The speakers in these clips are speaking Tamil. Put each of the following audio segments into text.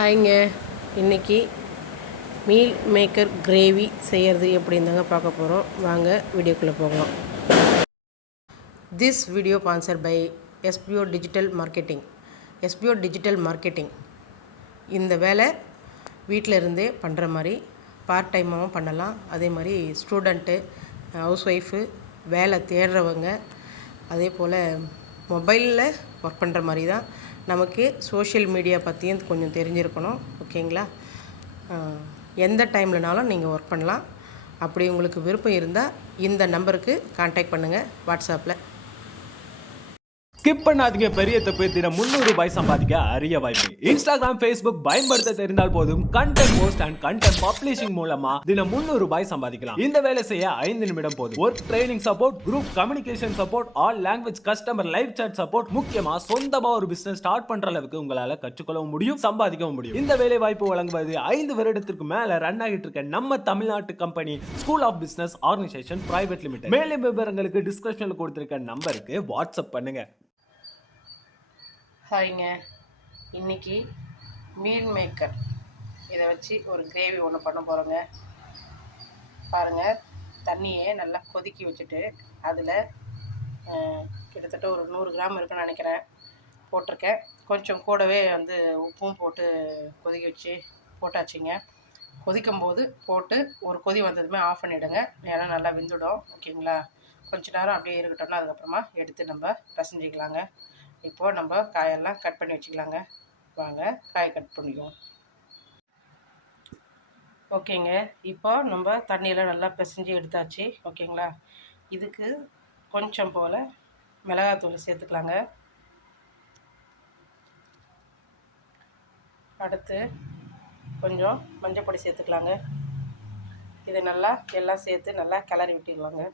ஹாய்ங்க. இன்றைக்கி மீல் மேக்கர் கிரேவி செய்கிறது எப்படின்னு தாங்க பார்க்க போகிறோம். வாங்க வீடியோக்குள்ளே போகலாம். This video sponsor by SPO digital marketing. SPO digital marketing இந்த வேலை வீட்டில் இருந்தே பண்ணுற மாதிரி பார்ட் டைமாகவும் பண்ணலாம். அதே மாதிரி ஸ்டூடெண்ட்டு, ஹவுஸ் ஒய்ஃபு, வேலை தேடுறவங்க, அதே போல் மொபைலில் ஒர்க் பண்ணுற மாதிரி தான். நமக்கு சோஷியல் மீடியா பற்றியும் கொஞ்சம் தெரிஞ்சிருக்கணும். ஓகேங்களா? எந்த டைம்லனாலும் நீங்கள் ஒர்க் பண்ணலாம். அப்படி உங்களுக்கு விருப்பம் இருந்தால் இந்த நம்பருக்கு கான்டாக்ட் பண்ணுங்கள் வாட்ஸ்அப்பில். ஸ்கிப் பண்ணாதீங்க. பெரிய தப்பு. தினம் 300 ரூபாய் சம்பாதிக்க அரிய வாய்ப்பு. இன்ஸ்டாகிராம், ஃபேஸ்புக் பயன்படுத்த தெரிந்தால் போதும். Content post and content publishing மூலமா தினம் 300 ரூபாய் சம்பாதிக்கலாம். இந்த வேலை செய்ய 5 நிமிடம் போதும். Work training support, group communication support, all language customer live chat support, முக்கியமா சொந்தமா ஒரு பிசினஸ் ஸ்டார்ட் பண்ற அளவுக்கு உங்களால கற்றுக்கொள்ளவும் முடியும், சம்பாதிக்கவும் முடியும். இந்த வேலை வாய்ப்பு வழங்குவது 5 வருடத்திற்கு மேல ரன் ஆகிட்டு இருக்க நம்ம தமிழ்நாட்டு company school of business organisation private limited. மேலும் விவரங்களுக்கு டிஸ்கிரிப்ஷன்ல கொடுத்திருக்க நம்பருக்கு வாட்ஸ்அப் பண்ணுங்க. ஹாய்ங்க. இன்றைக்கி மீல் மேக்கர் இதை வச்சு ஒரு கிரேவி ஒன்று பண்ண போகிறோங்க. பாருங்கள், தண்ணியை நல்லா கொதிக்கி வச்சுட்டு அதில் கிட்டத்தட்ட ஒரு 100 கிராம் இருக்குன்னு நினைக்கிறேன் போட்டிருக்கேன். கொஞ்சம் கூடவே உப்பும் போட்டு கொதிக்க வச்சு போட்டாச்சுங்க. கொதிக்கும் போது போட்டு ஒரு கொதி வந்ததுமே ஆஃப் பண்ணிவிடுங்க. ஏன்னா நல்லா வெந்துடும். ஓகேங்களா? கொஞ்சம் நேரம் அப்படியே இருக்கட்டோம்னா அதுக்கப்புறமா எடுத்து நம்ம பிசைஞ்சிக்கலாங்க. இப்போது நம்ம காயெல்லாம் கட் பண்ணி வச்சுக்கலாங்க. வாங்க காய் கட் பண்ணிக்குவோம். ஓகேங்க, இப்போ நம்ம தண்ணியெல்லாம் நல்லா பிசைஞ்சு எடுத்தாச்சு. ஓகேங்களா? இதுக்கு கொஞ்சம் போல் மிளகாத்தூள் சேர்த்துக்கலாங்க. அடுத்து கொஞ்சம் மஞ்சப்பொடி சேர்த்துக்கலாங்க. இதை நல்லா எல்லாம் சேர்த்து நல்லா கிளறி விட்டுக்கலாங்க.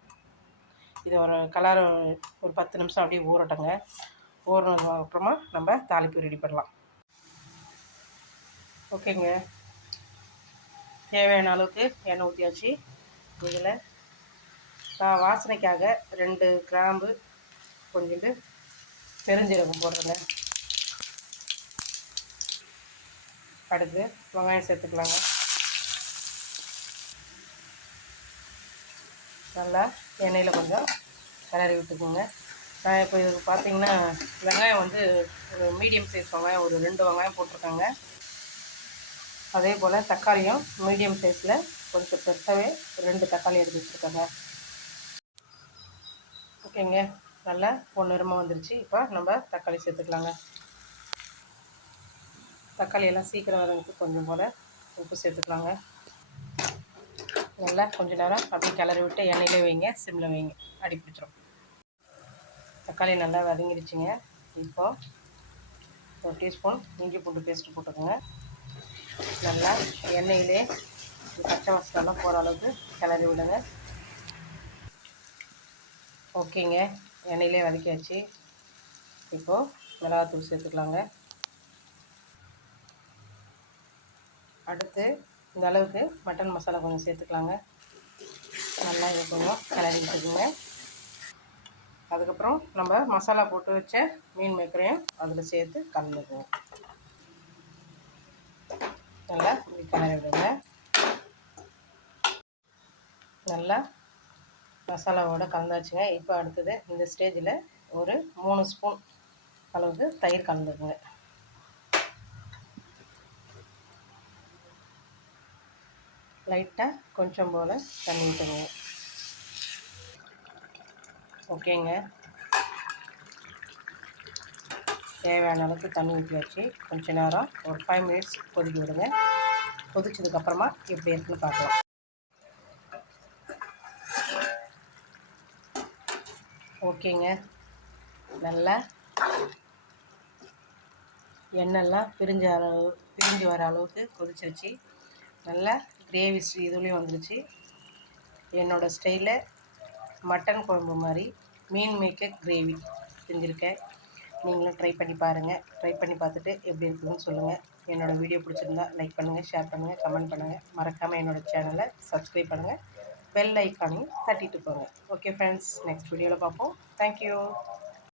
இது ஒரு 10 நிமிஷம் அப்படியே ஊறட்டுங்க. ஊறினதுக்கு அப்புறமா நம்ம தாளிப்பு ரெடி பண்ணலாம். ஓகேங்க, தேவையான அளவுக்கு எண்ணெய் ஊற்றியாச்சு. இதில் நான் வாசனைக்காக 2 கிராம்பு, கொஞ்சோண்டு பெருஞ்சீரகம் போடுறேங்க. அடுத்து வெங்காயம் சேர்த்துக்கலாங்க. நல்லா எண்ணெயில் கொஞ்சம் கிளறி விட்டுக்கோங்க. நான் இப்போ இதுக்கு பார்த்தீங்கன்னா வெங்காயம் ஒரு மீடியம் சைஸ் வெங்காயம் ஒரு 2 வெங்காயம் போட்டிருக்காங்க. அதே போல் தக்காளியும் மீடியம் சைஸில் கொஞ்சம் பெருசாகவே 2 தக்காளி எடுத்து வச்சுருக்காங்க. ஓகேங்க, நல்லா பொன்னிறமாக வந்துருச்சு. இப்போ நம்ம தக்காளி சேர்த்துக்கலாங்க. தக்காளியெல்லாம் சீக்கிரம் வரதுக்கு கொஞ்சம் போல் உப்பு சேர்த்துக்கலாங்க. நல்லா கொஞ்சம் நேரம் அப்படியே கிளறி விட்டு எண்ணெயிலே வைங்க, சிம்மில் வைங்க, அடி பிடிச்சிரும். தக்காளி நல்லா வதங்கிடுச்சுங்க. இப்போது ஒரு டீஸ்பூன் இஞ்சி பூண்டு பேஸ்ட்டு போட்டுக்கோங்க. நல்லா எண்ணெயிலே பச்சை வாசனைலாம் போகிற அளவுக்கு கிளறி விடுங்க. ஓகேங்க, எண்ணெயிலே வதக்கியாச்சு. இப்போது மிளகாத்தூள் சேர்த்துக்கலாங்க. அடுத்து இந்த அளவுக்கு மட்டன் மசாலா கொஞ்சம் சேர்த்துக்கலாங்க. நல்லா இது கொஞ்சம் கிளறி விட்டுக்குங்க. அதுக்கப்புறம் நம்ம மசாலா போட்டு வச்ச மீன் மேக்கரையும் அதில் சேர்த்து கலந்துக்குவோம். நல்லா கிளறி விடுங்க. நல்லா மசாலாவோடு கலந்தாச்சுங்க. இப்போ அடுத்தது இந்த ஸ்டேஜில் ஒரு 3 ஸ்பூன் அளவுக்கு தயிர் கலந்துக்குங்க. லைட்டாக கொஞ்சம் போல் தண்ணி ஊற்றுங்க. ஓகேங்க, தேவையான அளவுக்கு தண்ணி ஊற்றியாச்சு. கொஞ்சம் நேரம் ஒரு 5 மினிட்ஸ் கொதிக்க விடுங்க. கொதிச்சதுக்கப்புறமா எப்படி இருக்குன்னு பார்க்கலாம். ஓகேங்க, நல்லா எண்ணெய்லாம் பிரிஞ்சு வர அளவுக்கு கொதிச்சிருச்சு. நல்லா கிரேவி இதுலேயும் வந்துருச்சு. என்னோடய ஸ்டைலில் மட்டன் குழம்பு மாதிரி மீன் மேக்கர் கிரேவி செஞ்சுருக்கேன். நீங்களும் ட்ரை பண்ணி பாருங்கள். ட்ரை பண்ணி பார்த்துட்டு எப்படி இருக்குதுன்னு சொல்லுங்கள். என்னோடய வீடியோ பிடிச்சிருந்தா லைக் பண்ணுங்கள், ஷேர் பண்ணுங்கள், கமெண்ட் பண்ணுங்கள். மறக்காமல் என்னோடய சேனலை சப்ஸ்கிரைப் பண்ணுங்கள். பெல் ஐக்கானையும் தட்டிட்டு போங்க. ஓகே ஃப்ரெண்ட்ஸ், நெக்ஸ்ட் வீடியோவில் பார்ப்போம். தேங்க்யூ.